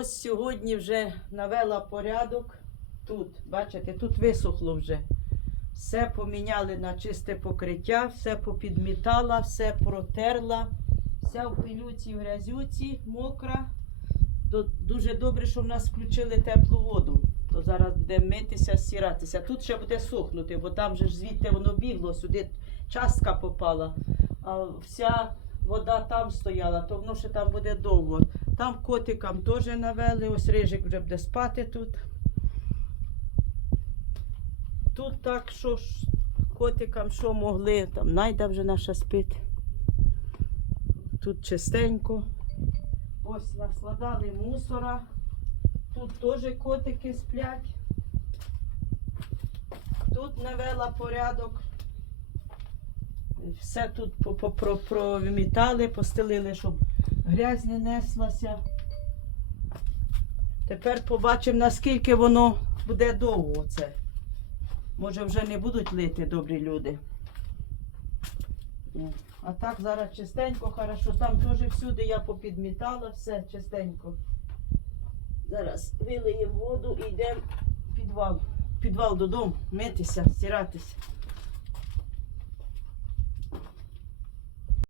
Ось сьогодні вже навела порядок тут. Бачите, тут висохло вже. Все поміняли на чисте покриття, все попідмітала, все протерла, вся в пилюці, в грязюці, мокра. Дуже добре, що в нас включили теплу воду. То зараз буде митися, стиратися. Тут ще буде сохнути, бо там же ж звідти воно бігло, сюди частка попала, а вся вода там стояла, то воно ще там буде довго. Там котикам теж навели, ось рижик вже буде спати тут. Тут так, що котикам що могли, там найда вже наша спить. Тут чистенько. Ось наскладали мусора. Тут теж котики сплять. Тут навела порядок. Все тут провімітали, постелили, щоб грязь не неслася. Тепер побачимо, наскільки воно буде довго це. Може вже не будуть лити добрі люди. А так зараз чистенько, хорошо. Там теж всюди я попідмітала, все чистенько. Зараз вилиємо воду і йдемо в підвал. Підвал додому, митися, стиратися.